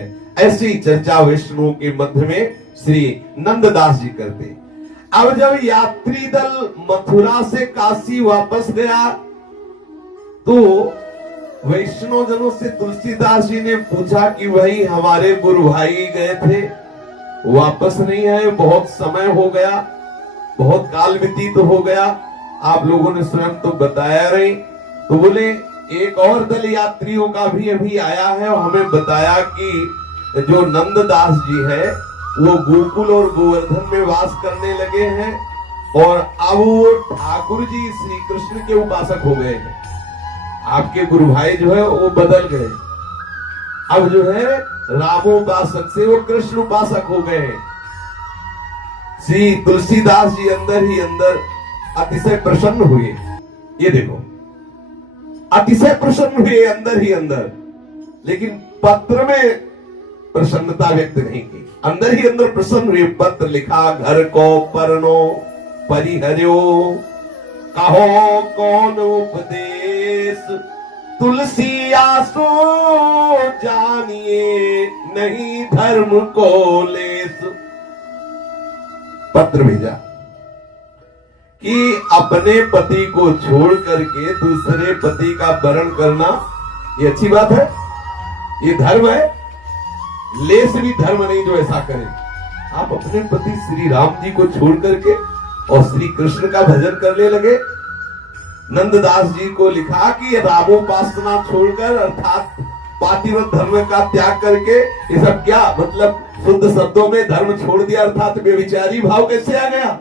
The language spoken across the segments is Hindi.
है। ऐसी चर्चा वैष्णव के मध्य में श्री नंददास जी करते। अब जब यात्री दल मथुरा से काशी वापस गया तो वैष्णव जनों से तुलसीदास जी ने पूछा कि भाई हमारे गुरु भाई गए थे, वापस नहीं आए, बहुत समय हो गया, बहुत काल व्यतीत हो गया, आप लोगों ने स्वयं तो बताया नहीं। तो बोले एक और दल यात्रियों का भी अभी आया है और हमें बताया कि जो नंददास जी है वो गोकुल और गोवर्धन में वास करने लगे हैं और अब वो ठाकुर जी श्री कृष्ण के उपासक हो गए हैं। आपके गुरु भाई जो है वो बदल गए, अब जो है रामोपासक से वो कृष्ण उपासक हो गए हैं। श्री तुलसीदास जी अंदर ही अंदर अतिशय प्रसन्न हुए। ये देखो, अतिशय प्रसन्न हुए अंदर ही अंदर, लेकिन पत्र में प्रसन्नता व्यक्त नहीं की, अंदर ही अंदर प्रसन्न हुए। पत्र लिखा, घर को परनो परिहर्यो, कहो कौन उपदेश, तुलसी आसो जानिए, नहीं धर्म को लेस। पत्र भेजा कि अपने पति को छोड़ करके दूसरे पति का वरण करना ये अच्छी बात है, ये धर्म है, लेस भी धर्म नहीं जो ऐसा करे। आप अपने पति श्री राम जी को छोड़ करके और श्री कृष्ण का भजन करने लगे। नंददास जी को लिखा कि रामोपासना छोड़कर अर्थात पातिव्रत धर्म का त्याग करके, ये सब क्या मतलब, शुद्ध शब्दों में धर्म छोड़ दिया अर्थात बेविचारी भाव कैसे आ गया।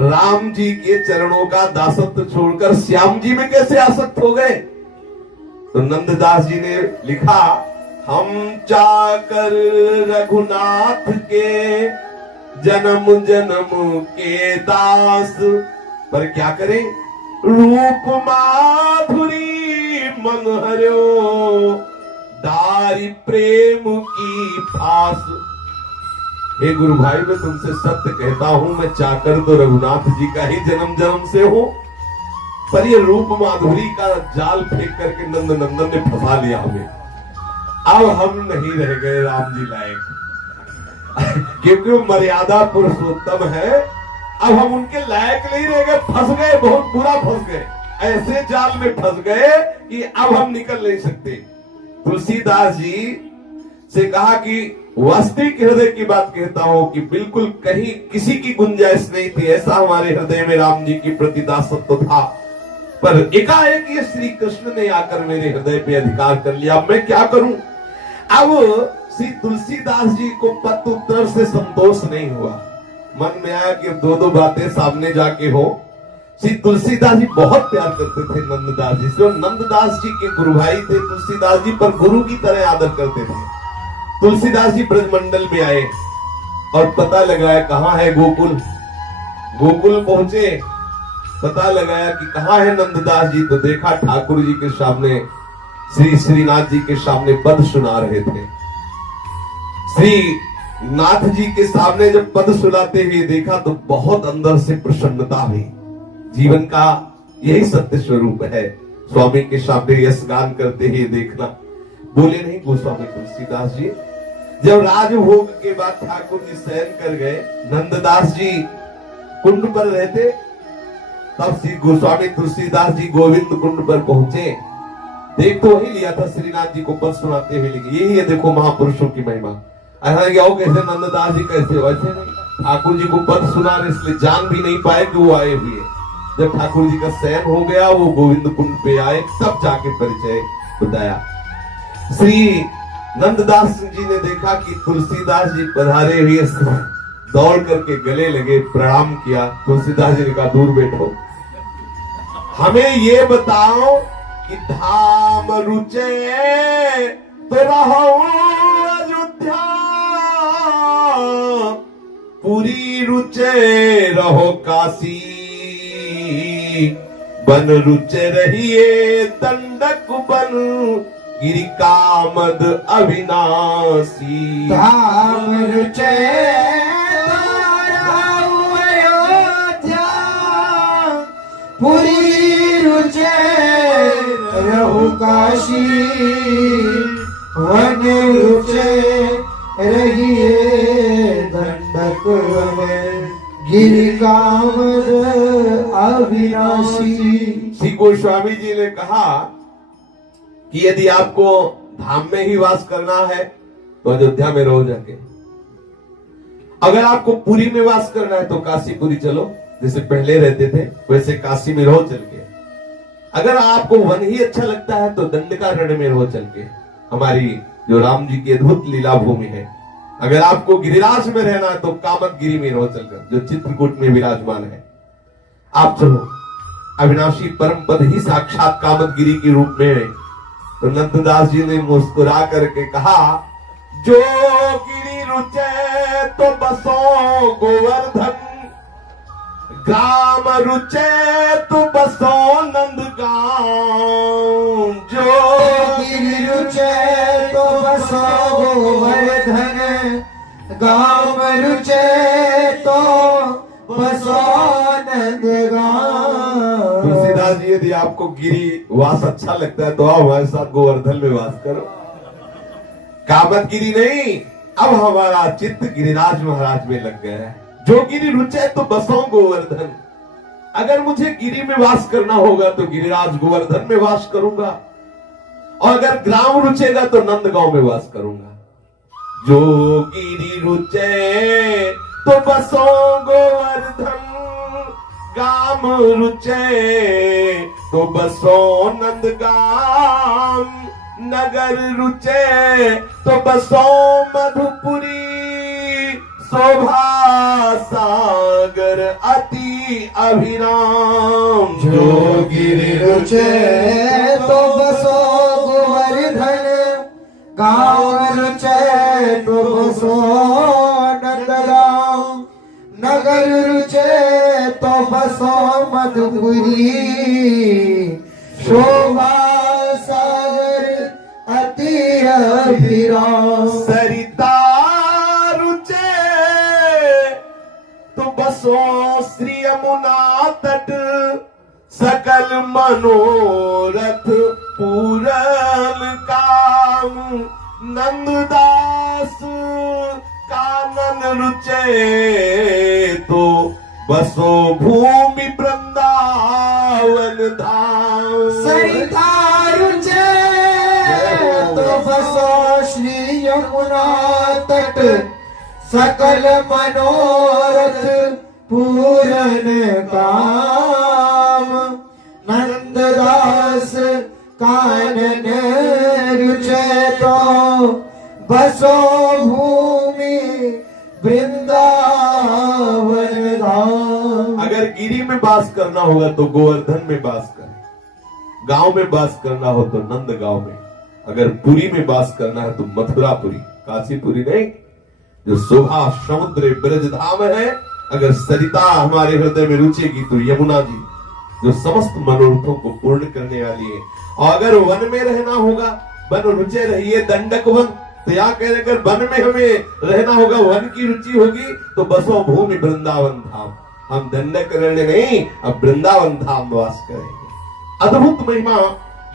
राम जी के चरणों का दासत्व छोड़कर श्याम जी में कैसे आसक्त हो गए। तो नंददास जी ने लिखा, हम चाकर रघुनाथ के जन्म जन्म के दास, पर क्या करें, रूप माधुरी मन हर्यो, दारी प्रेम की फास। हे गुरु भाई, मैं तुमसे सत्य कहता हूं, मैं चाकर तो रघुनाथ जी का ही जन्म जन्म से हूं, पर ये रूप माधुरी का जाल फेंक करके नंद नंदन ने फंसा लिया हमें। अब हम नहीं रह गए राम जी लायक क्योंकि वो मर्यादा पुरुषोत्तम है। अब हम उनके लायक नहीं रह गए, फंस गए, बहुत बुरा फंस गए, ऐसे जाल में फंस गए कि अब हम निकल नहीं सकते। तुलसीदास जी से कहा कि वास्तविक हृदय की बात कहता हूं कि बिल्कुल कहीं किसी की गुंजाइश नहीं थी, ऐसा हमारे हृदय में राम जी की प्रति दासत्व था, पर एकाएक ये श्री कृष्ण ने आकर मेरे हृदय पे अधिकार कर लिया। अब मैं क्या करूं। अब श्री तुलसीदास जी को पत्र उत्तर से संतोष नहीं हुआ, मन में आया कि दो दो बातें सामने जाके हो। श्री तुलसीदास जी बहुत प्यार करते थे नंददास जी से, और नंददास जी के गुरु भाई थे तुलसीदास जी, पर गुरु की तरह आदर करते थे। तुलसीदास जी ब्रजमंडल में आए और पता लगाया कहां है गोकुल। गोकुल पहुंचे, पता लगाया कि कहां है नंददास जी, तो देखा ठाकुर जी के सामने, श्री श्रीनाथ जी के सामने पद सुना रहे थे। श्री नाथ जी के सामने जब पद सुनाते हुए देखा तो बहुत अंदर से प्रसन्नता हुई। जीवन का यही सत्य स्वरूप है, स्वामी के सामने यश गान करते हुए देखना। बोले नहीं गोस्वामी तुलसीदास जी। जब राजभोग के बाद ठाकुर जी शयन कर गए, नंददास जी कुंड पर रहते, तब श्री गोस्वामी तुलसीदास जी गोविंद कुंड पर पहुंचे। देख तो वही लिया था श्रीनाथ जी को पद सुनाते हुए, लेकिन यही है देखो महापुरुषों की महिमा। आओ कैसे नंददास जी कैसे, वैसे नहीं, ठाकुर जी को पद सुना रहे, इसलिए जान भी नहीं पाए कि वो आए हुए। जब ठाकुर जी का शयन हो गया, वो गोविंद कुंड पे आए, तब जाके परिचय बताया। श्री नंददास जी ने देखा कि तुलसीदास जी पधारे हुए, दौड़ करके गले लगे, प्रणाम किया। तुलसीदास जी ने कहा दूर बैठो, हमें ये बताओ कि धाम रुचे तो रहो अयोध्या, पुरी रुचे रहो काशी, बन रुचे रहिए दंडक बन, गिरि कामद अविनाशी। धाम रुचे तो रहो अयोध्या, पुरी रुचे रहो काशी, वन रुचे गिरिकामद अविनाशी। श्री गोस्वामी जी ने कहा कि यदि आपको धाम में ही वास करना है तो अयोध्या में रहो जाके, अगर आपको पुरी में वास करना है तो काशीपुरी चलो, जैसे पहले रहते थे वैसे काशी में रहो चल के। अगर आपको वन ही अच्छा लगता है तो दंडकारण्य में रहो चल के, हमारी जो राम जी की अद्भुत लीला भूमि है। अगर आपको गिरिराज में रहना है तो कामतगिरी में रहो चलकर, जो चित्रकूट में विराजमान है। आप चलो, अविनाशी परम पद ही साक्षात कामतगिरी के रूप में है। तो नंददास जी ने मुस्कुरा करके कहा, जो गिरि रुचे तो बसो गोवर्धन, ग्राम रुचे तो बसो नंदगांव। जो गिरि रुचे तो बसो गोवर्धन, गांव रुचे तो बसो नंदगांव। तुलसीदास जी, यदि आपको गिरी वास अच्छा लगता है तो आओ हमारे साथ गोवर्धन में वास करो। कामतगिरी नहीं, अब हमारा चित्त गिरिराज महाराज में लग गया है। जो गिरि रुचे तो बसो गोवर्धन, अगर मुझे गिरी में वास करना होगा तो गिरिराज गोवर्धन में वास करूंगा, और अगर ग्राम रुचेगा तो नंदगांव में वास करूंगा। जो गिरि रुचे तो बसो गोवर्धन, गाम रुचे तो बसो नंदगाम, नगर रुचे तो बसो मधुपुरी, शोभा सागर अति अभिराम। जो गिरि रुचे तो बसो गोवर्धन, गांव रुचे तो बसो नंदगांव, नगर रुचे तो बसो मधुपुरी, शोभा सागर अति अभिराम। सरिता रुचे तो बसो श्री यमुना तट, सकल मनोरथ पूरन काम। नंददास कानन रुचे तो बसो भूमि वृंदावन धाम। सरिता रुचे तो बसो श्री यमुना तट, सकल मनोरथ पूरन काम। नंददास कानन रुचे तो बसो भूमि वृंदावन धाम। अगर गिरी में वास करना होगा तो गोवर्धन में वास करें, गांव में वास करना हो तो नंद गांव में, अगर पुरी में वास करना है तो मथुरापुरी, काशीपुरी नहीं, जो शोभा समुद्र ब्रज धाम है। अगर सरिता हमारे हृदय में रुचेगी तो यमुना जी, जो समस्त मनोरथों को पूर्ण करने वाली है। और अगर वन में रहना होगा, वन रुचे रहिए दंडक वन, तो यहाँ कह रहे अगर वन में हमें रहना होगा, वन की रुचि होगी तो बसो भूमि वृंदावन धाम। हम दंडक रहने नहीं, अब वृंदावन धाम वास करेंगे। अद्भुत महिमा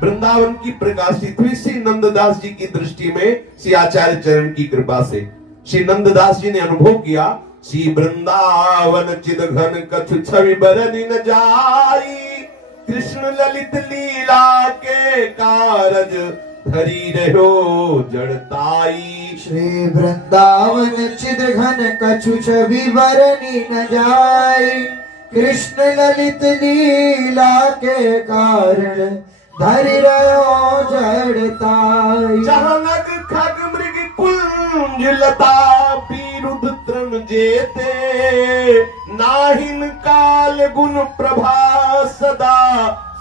वृंदावन की प्रकाशित हुई श्री नंददास जी की दृष्टि में, श्री आचार्य चरण की कृपा से। श्री नंददास जी ने अनुभव किया, श्री वृंदावन चिद घन कछु छवि बरनि न जाई, कृष्ण ललित लीला के कारज धरी रहो जड़ताई। श्री वृंदावन चिद घन कछु छवि बरनि न जाई, कृष्ण ललित लीला के कारण धरि रहो जड़ताई। जहाँ नग खग मृग कुंज लता पीरुद तृण जेते, नाहिन काल गुण प्रभा सदा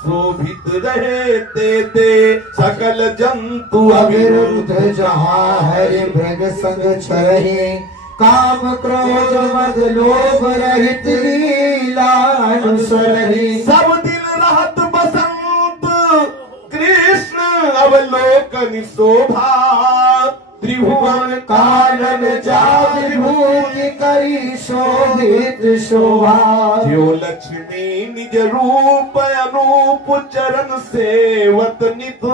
शोभित रहे ते सकल जंतु अविरुद्ध जहाँ हरि मृग संग छरहि, काम क्रोध मद लोभ रहित लीला अनुसरहि। सब दिन रहत बसंत कृष्ण अवलोकन शोभा, त्रिभुवन कानन जागृभूति करी शोभित शोभा। जो लक्ष्मी निज रूप अनूप चरण सेवत नित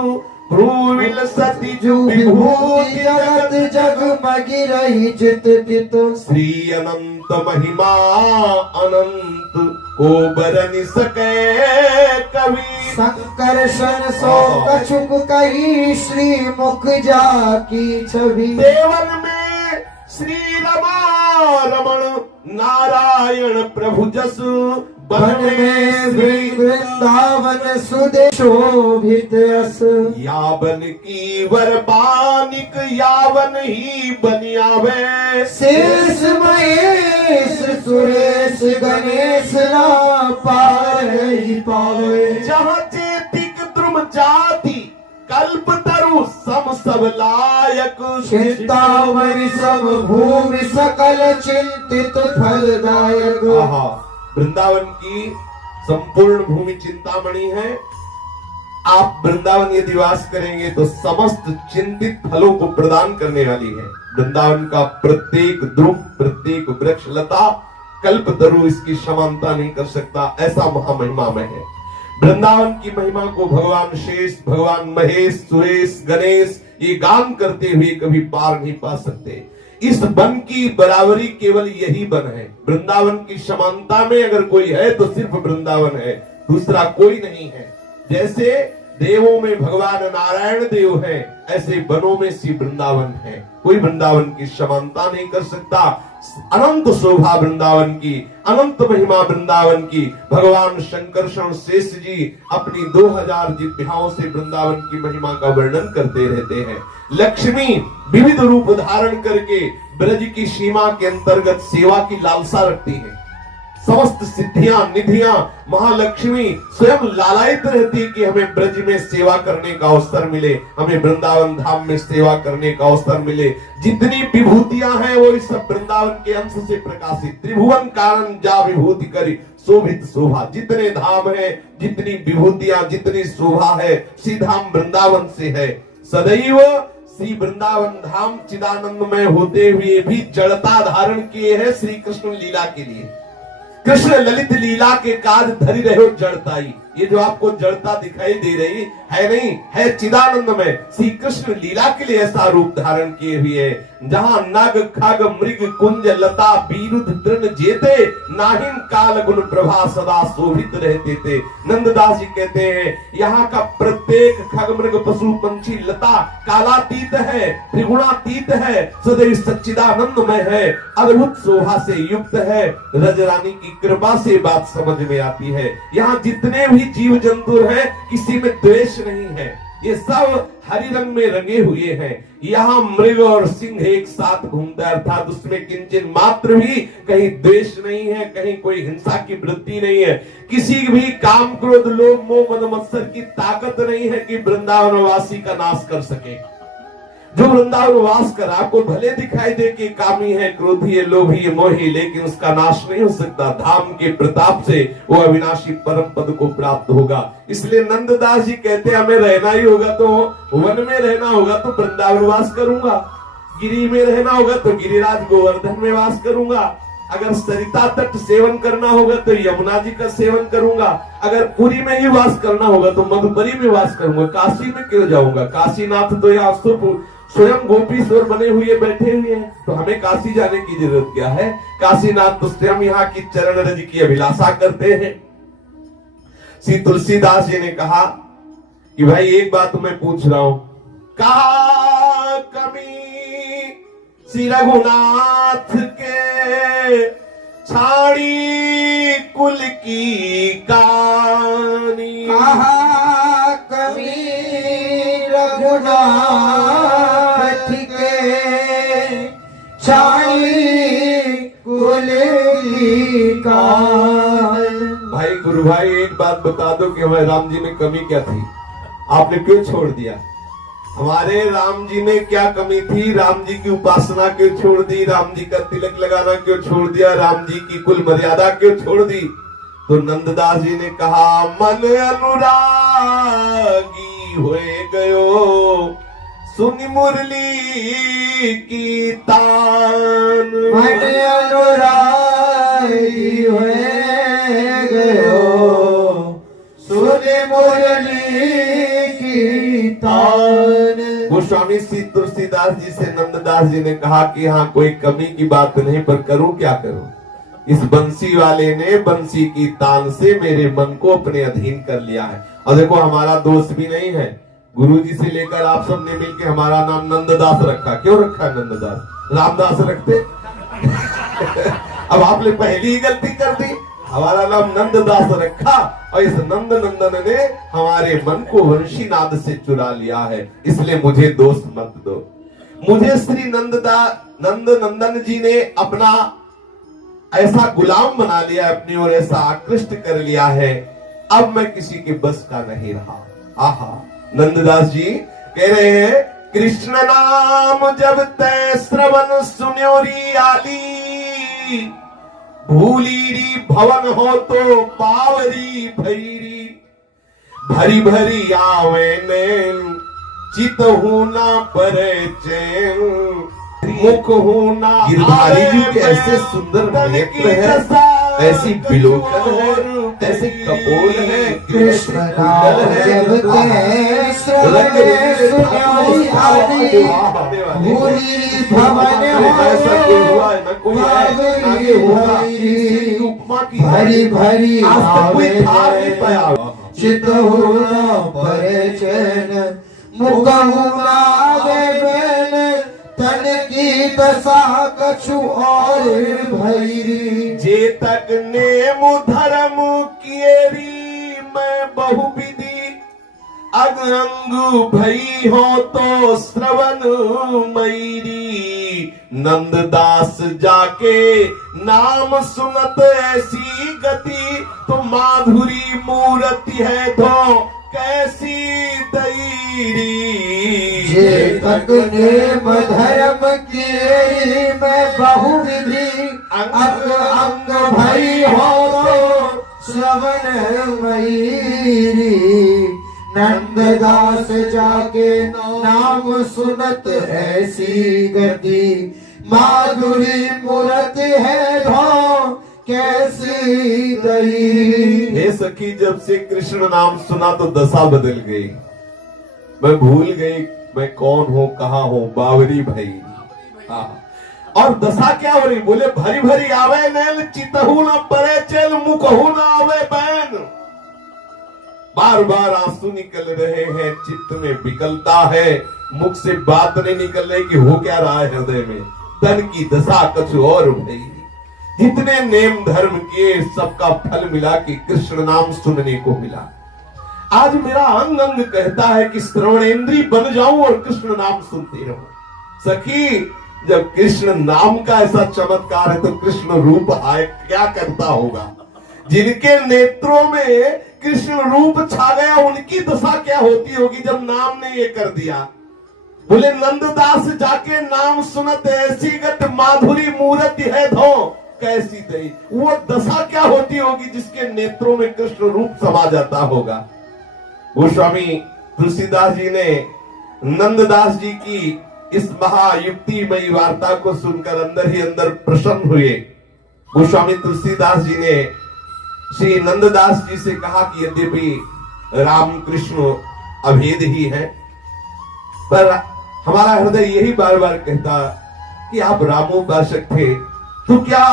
भ्रूविल सती जो विभूति विभूति जगत जगमगी रही चित चित श्री अनंत महिमा अनंत को बरन सके कवि संकर्षण सो कछुक कही श्री मुख जाकी छवि देवन में श्री रमा रमण नारायण प्रभु जस वन में श्री वृंदावन सुदे शोभित अस यावन की वरबानिक यावन ही बनियावे शेष महेश सुरेश गणेश ना पार ही पावे जहाँ चेतिक द्रुम जाति कल्प तरु सम सब लायक चिंतामणि सब भूमि सकल चिंतित फलदायक आहा, वृंदावन की संपूर्ण भूमि चिंतामणि है। आप वृंदावन यदि वास करेंगे तो समस्त चिंतित फलों को प्रदान करने वाली है। वृंदावन का प्रत्येक ध्रुव प्रत्येक वृक्ष लता कल्प तरु इसकी समानता नहीं कर सकता, ऐसा महामहिमा में है। वृंदावन की महिमा को भगवान शेष, भगवान महेश, सुरेश, गणेश ये गान करते हुए कभी पार नहीं पा सकते। इस वन की बराबरी केवल यही वन है। वृंदावन की समानता में अगर कोई है तो सिर्फ वृंदावन है, दूसरा कोई नहीं है। जैसे देवों में भगवान नारायण देव है, ऐसे वनों में श्री वृंदावन है। कोई वृंदावन की समानता नहीं कर सकता। अनंत शोभा वृंदावन की, अनंत महिमा वृंदावन की। भगवान शंकरषण शेष जी अपनी 2000 जिह्वाओं से वृंदावन की महिमा का वर्णन करते रहते हैं। लक्ष्मी विविध रूप धारण करके ब्रज की सीमा के अंतर्गत सेवा की लालसा रखती है। समस्त सिद्धियां निधियां महालक्ष्मी स्वयं लालायित रहती कि हमें ब्रज में सेवा करने का अवसर मिले, हमें वृंदावन धाम में सेवा करने का अवसर मिले। जितनी विभूतियां हैं वो इस वृंदावन के अंश से प्रकाशित। त्रिभुवन कारण जा विभूति करी शोभित शोभा। जितने धाम है, जितनी विभूतियां, जितनी शोभा है, श्री धाम वृंदावन से है। सदैव श्री वृंदावन धाम चिदानंदमय होते हुए भी जड़ता धारण किए है श्री कृष्ण लीला के लिए। कृष्ण ललित लीला के काज धरी रहे हो जड़ताई। ये जो आपको जड़ता दिखाई दे रही है नहीं है चिदानंद में श्री कृष्ण लीला के लिए ऐसा रूप धारण किए हुए है। जहाँ नाग खाग मृग कुंज लता बीरुद तृण जेते नाहिन काल गुण प्रभा सदा शोभित रहते थे। नंददास जी कहते हैं यहाँ का प्रत्येक खग मृग पशु पंछी लता कालातीत है, त्रिगुणातीत है, सदैव सच्चिदानंद में है, अद्भुत शोभा से युक्त है। रजरानी की कृपा से बात समझ में आती है। यहाँ जितने भी जीव जंतु हैं किसी में द्वेष नहीं है, ये सब हरि रंग में रंगे हुए हैं। यहाँ मृग और सिंह एक साथ घूमता है, अर्थात उसमें किंचन मात्र भी कहीं द्वेष नहीं है, कहीं कोई हिंसा की वृत्ति नहीं है, किसी भी काम क्रोध लोभ मोह मद मत्सर की ताकत नहीं है कि वृंदावन वासी का नाश कर सके। जो वृंदावन वास कर आपको भले दिखाई दे कि कामी है, क्रोधी है, लोभी है, मोही, लेकिन उसका नाश नहीं हो सकता। धाम के प्रताप से वो अविनाशी परम पद को प्राप्त होगा। इसलिए नंददास जी कहते हैं हमें रहना ही होगा तो वन में रहना होगा तो वृंदावन वास करूंगा, गिरी में रहना होगा तो गिरिराज गोवर्धन में वास करूंगा, अगर सरिता तट सेवन करना होगा तो यमुना जी का सेवन करूंगा, अगर पुरी में ही वास करना होगा तो मधुबरी में वास करूंगा, काशी में क्यों जाऊंगा। काशीनाथ तो यहाँ स्वयं गोपीश्वर बने हुए बैठे हुए हैं, तो हमें काशी जाने की जरूरत क्या है। काशीनाथ तो स्वयं यहाँ की चरण रज की अभिलाषा करते हैं। श्री तुलसीदास जी ने कहा कि भाई एक बात मैं पूछ रहा हूं, कहा कमी श्री रघुनाथ के छाड़ी कुल की कहानी, कहा कमी रघुनाथ के छाड़ी कुल की कहानी। भाई गुरु भाई एक बात बता दो कि हमारे राम जी में कमी क्या थी, आपने क्यों छोड़ दिया। हमारे राम जी में क्या कमी थी, राम जी की उपासना क्यों छोड़ दी, राम जी का तिलक लगाना क्यों छोड़ दिया, राम जी की कुल मर्यादा क्यों छोड़ दी। तो नंददास जी ने कहा मन अनुरागी हुए गयो सुनि मुरली की तान, मन अनुरागी हुए गयो सुनि मुरली की तान। गोस्वामी श्री तुलसीदास जी से नंददास जी ने कहा कि हाँ कोई कमी की बात नहीं, पर करूं क्या करूं। इस बंसी वाले ने बंसी की तान से मेरे मन को अपने अधीन कर लिया है। और देखो हमारा दोस्त भी नहीं है, गुरु जी से लेकर आप सब ने मिलकर हमारा नाम नंददास रखा। क्यों रखा है नंददास? रामदास रखते अब आपने पहली ही गलती कर दी, हमारा नाम नंददास रखा और इस नंद नंदन ने हमारे मन को वंशीनाद से चुरा लिया है, इसलिए मुझे दोस्त मत दो। मुझे श्री नंद नंदन जी ने अपना ऐसा गुलाम बना लिया, अपनी ओर ऐसा आकृष्ट कर लिया है, अब मैं किसी के बस का नहीं रहा। आहा, नंददास जी कह रहे हैं, कृष्ण नाम जब तै श्रवण सुन्योरी आली, भूलीरी भवन हो तो पावरी भैरी, भरी भरी आवे नैन चित होना परे चैन, मुख होना। गिरधारी जी के ऐसे सुंदर नेत्र है, ऐसी बिलोकन है, ऐसे कपोल है, कृष्ण नाम जब तै श्रवण सुन्योरी आली, भूली भवन हो पावरी भैरी, भरी भरी आवे चित होना परे चैन, मुख होना आवे बैन, तन की दशा कछु और भैरी। जे तक नेम धर्म किएरी, मैं बहुविधि अग अंग भई हो तो श्रवण मैरी, नंददास जाके नाम सुनत ऐसी गति, तो माधुरी मूर्ति है धो कैसी दैरी। जे तक नेम धर्म किए मैं बहुविधि अंग अंग भई हो तो श्रवण मैरी, नंददास जाके नाम सुनत ऐसी गति, माधुरी मूर्त है धो कैसी दई। हे सखी, जब से कृष्ण नाम सुना तो दशा बदल गई, मैं भूल गई मैं कौन हूँ, कहाँ हूँ, बावरी भाई। और दशा क्या हो रही? बोले भरी भरी आवे नैन, चितहू न परे चल, मुखहू न आवे बैन। बार बार आंसू निकल रहे हैं, चित्त में विकलता है, मुख से बात नहीं निकल रही कि हो क्या रहा है हृदय में, तन की दशा कछु और भई। जितने नेम धर्म किए सबका फल मिला कि कृष्ण नाम सुनने को मिला। आज मेरा अंग अंग कहता है कि श्रवणेंद्री बन जाऊं और कृष्ण नाम सुनती रहूं। सखी, जब कृष्ण नाम का ऐसा चमत्कार है तो कृष्ण रूप आए क्या करता होगा? जिनके नेत्रों में कृष्ण रूप छा गया उनकी दशा क्या होती होगी जब नाम ने ये कर दिया। बोले नंददास जाके नाम सुनत ऐसी गत, माधुरी मूर्ति है धो कैसी दई। वो दशा क्या होती होगी जिसके नेत्रों में कृष्ण रूप समा जाता होगा। गोस्वामी तुलसीदास जी ने नंददास जी की इस महायुक्तिमयी वार्ता को सुनकर अंदर ही अंदर प्रसन्न हुए। गोस्वामी तुलसीदास जी ने श्री नंददास जी से कहा कि यद्यपि राम कृष्ण अभेद ही है, पर हमारा हृदय यही बार बार कहता कि आप रामोपासक थे, तो क्या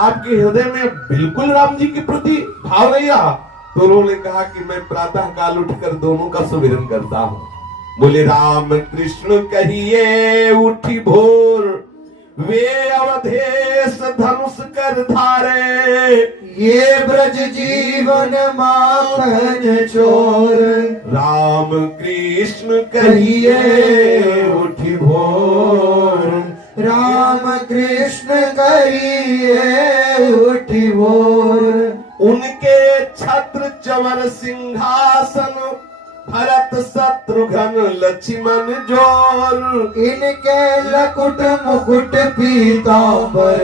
आपके हृदय में बिल्कुल राम जी के प्रति भाव नहीं रहा? तो उन्होंने कहा कि मैं प्रातः काल उठकर दोनों का सुमिरन करता हूँ। बोले राम कृष्ण कहिए उठी भोर, वे अवधेश धनुष कर धारे, ये ब्रज जीवन माखन चोर। राम कृष्ण कहिए उठी भोर, राम कृष्ण कहिए उठी भोर। उनके छत्र चवर सिंहासन, भरत शत्रुघ्न लक्ष्मण जोर। इनके लकुट मुकुट पीतांबर,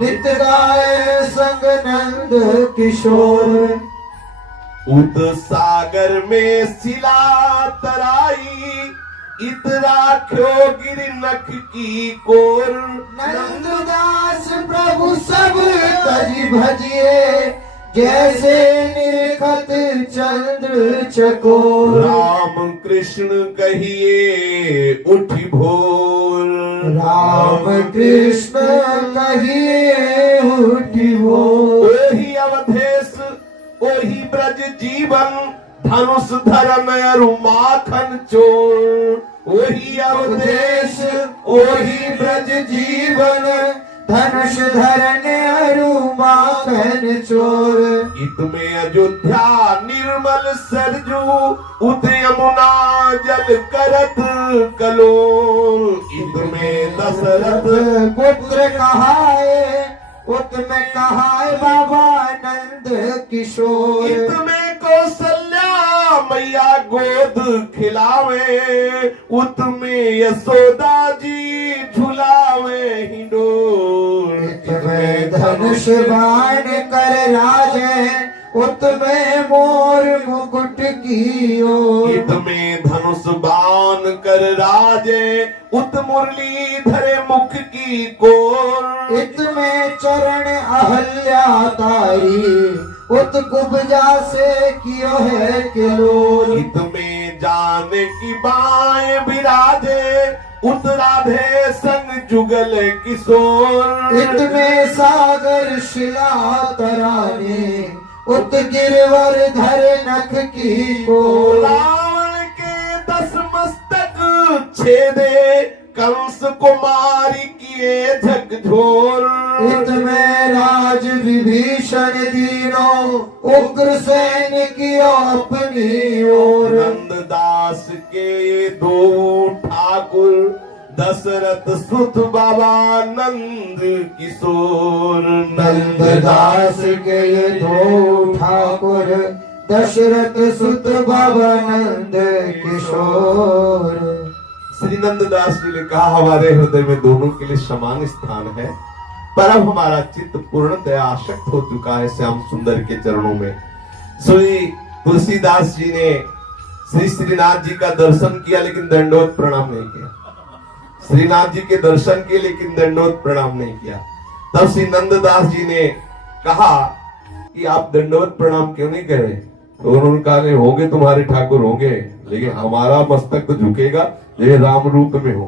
नित गाए संग नंद किशोर। उत सागर में शिला तराई, इत राख्यो गिर नख की कोर। नंददास प्रभु सब तज भजिए, जैसे निरखत चंद्र चकोर। राम कृष्ण कहिए उठी भोर। राम कृष्ण कहिए उठी भोर। ओही अवधेश ओही ब्रज जीवन धनुष धरन अरु माखन चोर। ओही अवधेश ओही ब्रज जीवन धनुष धरन अरु माखन चोर। इत में अयोध्या निर्मल सरजू उत यमुना जल करत कलोल। इत में दशरथ पुत्र कहाए उत में कहाए बाबा नंद किशोर। इत में कौशल्या मैया गोद खिलावे। उत में यशोदा जी झुलावे हिंडोल। इत में धनुष बाण कर राजे उत में मोर मुकुट की ओर। इत में धनुष बाण कर राजे उत मुरली धरे मुख की कोर। इत में चरण अहल्या तारी उत कुब्जा से कियो है किलोल। इत में जान की बाएं विराजे उत राधे संग जुगल किशोर। इत में सागर शिला तराने उत गिरवर धर नख की कोल। रावण के 10 मस्तक छेदे कंस कुमारी किए झकझोर। इत में राज विभीषण दीनों उग्र सैन कियो अपनी ओर। नंददास के ये 2 ठाकुर दशरथ सुत बाबा नंद किशोर। नंददास के ये 2 ठाकुर दशरथ सुत बाबा नंद किशोर। श्री नंददास जी ने कहा हमारे हृदय में दोनों के लिए समान स्थान है, पर अब हमारा चित्त पूर्णतया आसक्त हो चुका है श्याम सुंदर के चरणों में। श्री तुलसीदास जी ने श्री श्रीनाथ जी का दर्शन किया लेकिन दंडवत प्रणाम नहीं किया। श्रीनाथ जी के दर्शन किए लेकिन दंडवत प्रणाम नहीं किया। तब श्री नंददास जी ने कहा कि आप दंडवत प्रणाम क्यों नहीं कर रहे? तो उन्होंने कहा नहीं, होंगे तुम्हारे ठाकुर होंगे लेकिन हमारा मस्तक तो झुकेगा ये राम रूप में हो।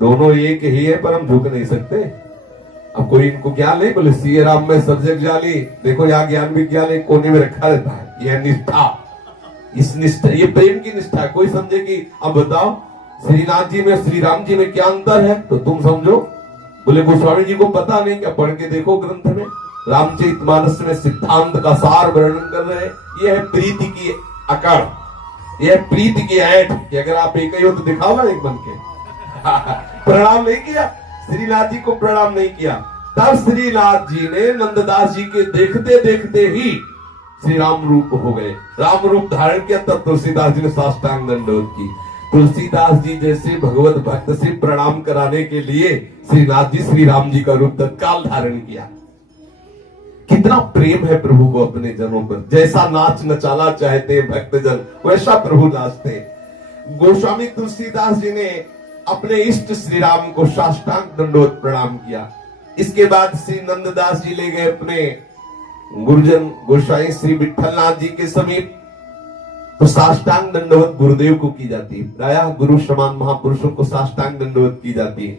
दोनों एक ही है पर हम झुक नहीं सकते। अब कोई इनको ज्ञान नहीं, बोले सीए राम में सब जग जाली। देखो यहाँ ज्ञान विज्ञान एक कोने में रखा रहता है। यह निष्ठा, इस निष्ठा, ये प्रेम की निष्ठा है। कोई समझे कि अब बताओ श्रीनाथ जी में श्री राम जी में क्या अंतर है, तो तुम समझो। बोले गोस्वामी जी को पता नहीं, क्या पढ़ के देखो ग्रंथ में। रामचरितमानस में सिद्धांत का सार वर्णन कर रहे हैं। यह है प्रीति की अकड़, यह प्रीति की ऐठ कि अगर आप एक ही हो तो दिखाओ ना एक बन के। प्रणाम नहीं किया, श्रीनाथ जी को प्रणाम नहीं किया। तब श्रीनाथ जी ने नंददास जी के देखते देखते ही श्री राम रूप हो गए, राम रूप धारण किया। तब तुलसीदास जी ने साष्टांग दंडवत की। तुलसीदास जी जैसे भगवत भक्त से प्रणाम कराने के लिए श्रीनाथ जी श्री राम जी का रूप तत्काल धारण किया। कितना प्रेम है प्रभु को अपने जनों पर। जैसा नाच नचाना चाहते भक्तजन वैसा प्रभु नाचते। गोस्वामी तुलसीदास जी ने अपने इष्ट श्री राम को साष्टांग दंडवत प्रणाम किया। इसके बाद श्री नंददास जी ले गए अपने गुरुजन गोसाई श्री विठलनाथ जी के समीप। तो साष्टांग दंडवत गुरुदेव को की जाती है। प्रायः गुरु समान महापुरुषों को साष्टांग दंडवत की जाती है।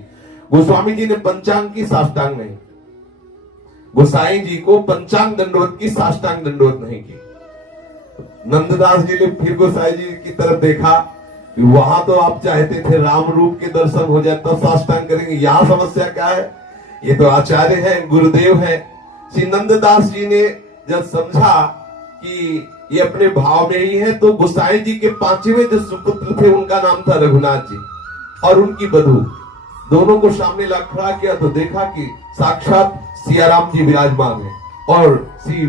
गोस्वामी जी ने पंचांग की, साष्टांग नहीं। गोसाई जी को पंचांग दंडवत की, साष्टांग दंडवत नहीं की। नंददास जी ने फिर गोसाई जी की तरफ देखा, वहां तो आप चाहते थे राम रूप के दर्शन हो जाए तब साष्टांग करेंगे, यहाँ समस्या क्या है? ये तो आचार्य है, गुरुदेव है। श्री नंददास जी ने जब समझा कि ये अपने भाव में ही है, तो गोसाई जी के 5वें जो सुपुत्र थे उनका नाम था रघुनाथ जी और उनकी बधू, दोनों को सामने ला खड़ा किया तो देखा कि साक्षात सियाराम जी विराजमान है और श्री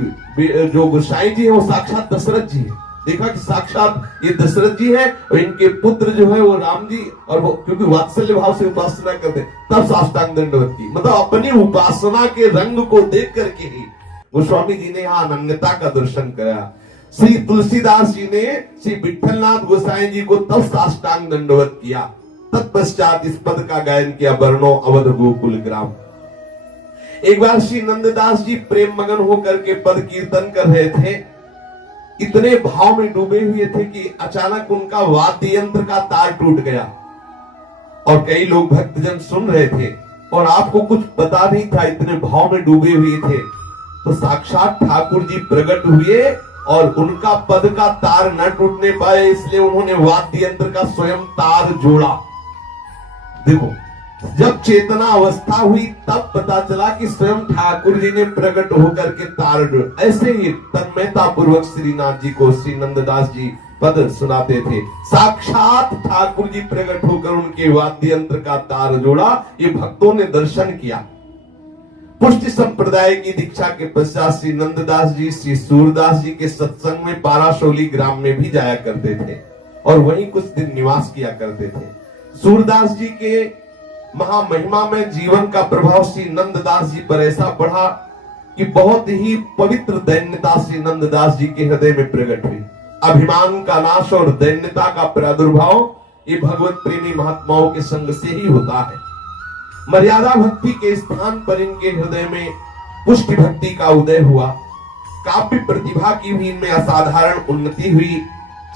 जो गोसाई जी है वो साक्षात दशरथ जी है। देखा कि साक्षात ये दशरथ जी है और इनके पुत्र जो है वो राम जी, और वो क्योंकि वात्सल्य भाव से उपासना करते तब साष्टांग दंडवत की। मतलब अपनी उपासना के रंग को देख करके ही गोस्वामी जी ने यहाँ अनन्यता का दर्शन करा। श्री तुलसीदास जी ने श्री विठलनाथ गोसाई जी को तब साष्टांग दंडवत किया। तत्पश्चात इस पद का गायन किया, वर्णो अवध गोकुल ग्राम। एक बार श्री नंददास जी प्रेम मगन होकर के पद कीर्तन कर रहे थे, इतने भाव में डूबे हुए थे कि अचानक उनका वाद्य यंत्र का तार टूट गया और कई लोग भक्तजन सुन रहे थे और आपको कुछ पता नहीं था, इतने भाव में डूबे हुए थे। तो साक्षात ठाकुर जी प्रकट हुए और उनका पद का तार न टूटने पाए, इसलिए उन्होंने वाद्य यंत्र का स्वयं तार जोड़ा। देखो, जब चेतना अवस्था हुई तब पता चला कि स्वयं ठाकुर जी ने प्रकट होकर के तार जोड़ा। ऐसे ही तन्मयता पूर्वक श्रीनाथ जी को श्री नंददास जी पद सुनाते थे। साक्षात ठाकुर जी प्रकट होकर उनके वाद्य यंत्र का तार जोड़ा। ये भक्तों ने दर्शन किया। पुष्टि संप्रदाय की दीक्षा के पश्चात श्री नंददास जी श्री सूरदास जी के सत्संग में पाराशोली ग्राम में भी जाया करते थे और वहीं कुछ दिन निवास किया करते थे। सूरदास जी के महामहिमा में जीवन का प्रभाव श्री नंददास जी पर ऐसा पड़ा कि बहुत ही पवित्र दैन्यता श्री नंददास जी के हृदय में प्रकट हुई। अभिमान का नाश और दैन्यता का प्रादुर्भाव ये भगवत प्रेमी महात्माओं के संग से ही होता है। मर्यादा भक्ति के स्थान पर इनके हृदय में पुष्टि भक्ति का उदय हुआ। काव्य प्रतिभा की भी इनमें असाधारण उन्नति हुई।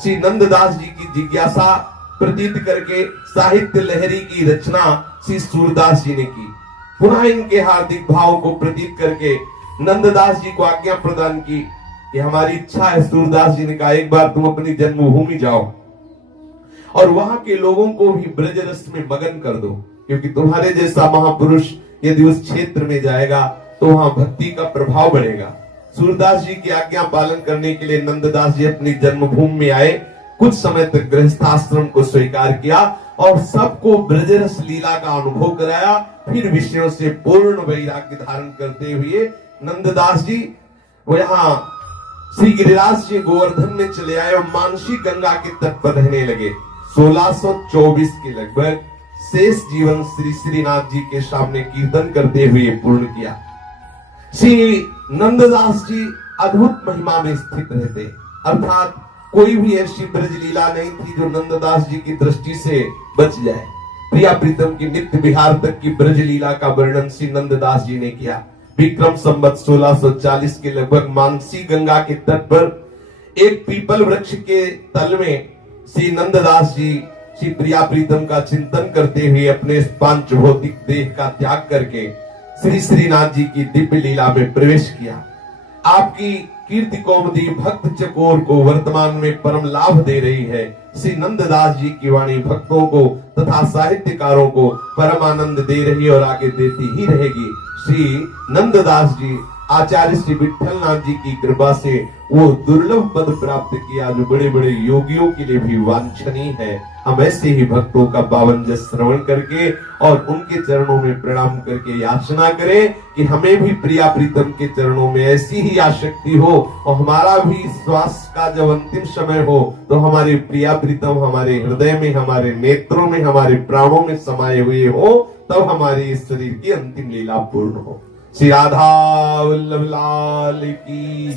श्री नंददास जी की जिज्ञासा प्रतीत करके साहित्य लहरी की रचना श्री सूरदास जी ने की। पुनः इनके हार्दिक भाव को प्रतीत करके नंददास जी को आज्ञा प्रदान की कि हमारी इच्छा है। सूरदास जी ने कहा, एक बार तुम अपनी जन्मभूमि जाओ और वहां के लोगों को भी ब्रज रस में मगन कर दो, क्योंकि तुम्हारे जैसा महापुरुष यदि उस क्षेत्र में जाएगा तो वहां भक्ति का प्रभाव बढ़ेगा। सूरदास जी की आज्ञा पालन करने के लिए नंददास जी अपनी जन्मभूमि में आए। कुछ समय तक गृहस्थाश्रम को स्वीकार किया और सबको ब्रजरस लीला का अनुभव कराया। फिर विषयों से पूर्ण वैराग्य धारण करते हुए नंददास जी यहाँ श्री गिरिराज जी गोवर्धन में चले आए और मानसी गंगा के तट पर रहने लगे। 1624 के लगभग शेष जीवन श्री श्रीनाथ जी के सामने कीर्तन करते हुए पूर्ण किया। श्री नंददास जी अद्भुत महिमा में स्थित रहते, अर्थात कोई भी ऐसी ब्रज लीला नहीं थी जो नंददास जी की दृष्टि से बच जाए। प्रिया प्रीतम की नित्य विहार तक की ब्रज लीला का वर्णन श्री नंददास जी ने किया। विक्रम संवत 1640 के लगभग मानसी गंगा के तट पर एक पीपल वृक्ष के तल में श्री नंददास जी श्री प्रिया प्रीतम का चिंतन करते हुए अपने पांच भौतिक देह का त्याग करके श्री श्रीनाथ जी की दिव्य लीला में प्रवेश किया। आपकी कीर्ति कौमुदी भक्त चकोर को वर्तमान में परम लाभ दे रही है। श्री नंददास जी की वाणी भक्तों को तथा साहित्यकारों को परम आनंद दे रही है और आगे देती ही रहेगी। श्री नंददास जी आचार्य श्री विठलनाथ जी की कृपा से वो दुर्लभ पद प्राप्त किया जो बड़े बड़े योगियों के लिए भी वांछनीय है। हम ऐसे ही भक्तों का पावन जस श्रवण करके और उनके चरणों में प्रणाम करके याचना करें कि हमें भी प्रिया प्रीतम के चरणों में ऐसी ही आसक्ति हो और हमारा भी श्वास का जब अंतिम समय हो तो हमारे प्रिया प्रीतम हमारे हृदय में, हमारे नेत्रों में, हमारे प्राणों में समाये हुए हो, तब हमारे इस शरीर की अंतिम लीला पूर्ण हो। श्री राधा वल्लभ लाल की।